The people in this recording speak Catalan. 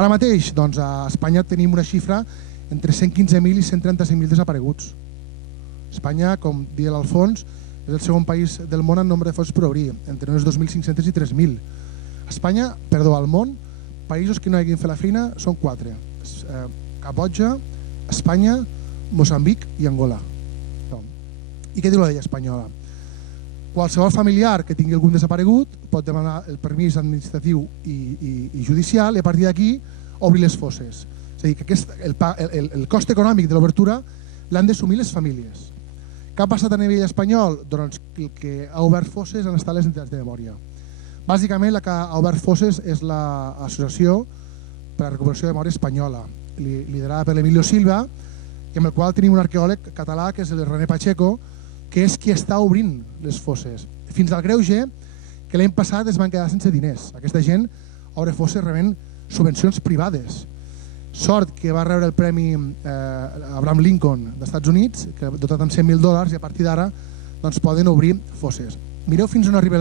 Ara mateix, doncs, a Espanya tenim una xifra entre 115.000 i 135.000 desapareguts. Espanya, com deia l'Alfons, és el segon país del món en nombre de fosses per obrir, entre unes 2.500 i 3.000. Espanya, perdó, al món, països que no hagin fet la feina són 4. Cambodja, Espanya, Moçambic i Angola. I què diu la llei espanyola? Qualsevol familiar que tingui algun desaparegut pot demanar el permís administratiu i judicial i a partir d'aquí obrir les fosses. És a dir, que el cost econòmic de l'obertura l'han d'assumir les famílies. Què ha passat a nivell espanyol? Doncs el que ha obert fosses han estat les entitats de memòria. Bàsicament la que ha obert fosses és l'Associació per a la Recuperació de Memòria Espanyola, liderada per l'Emilio Silva, i amb el qual tenim un arqueòleg català que és el René Pacheco, que és qui està obrint les fosses. Fins al greuge que l'any passat es van quedar sense diners. Aquesta gent obre fosses rebent subvencions privades. Sort que va rebre el Premi Abraham Lincoln dels Estats Units, que dotat amb $100.000, i a partir d'ara poden obrir fosses. Mireu fins on arriba el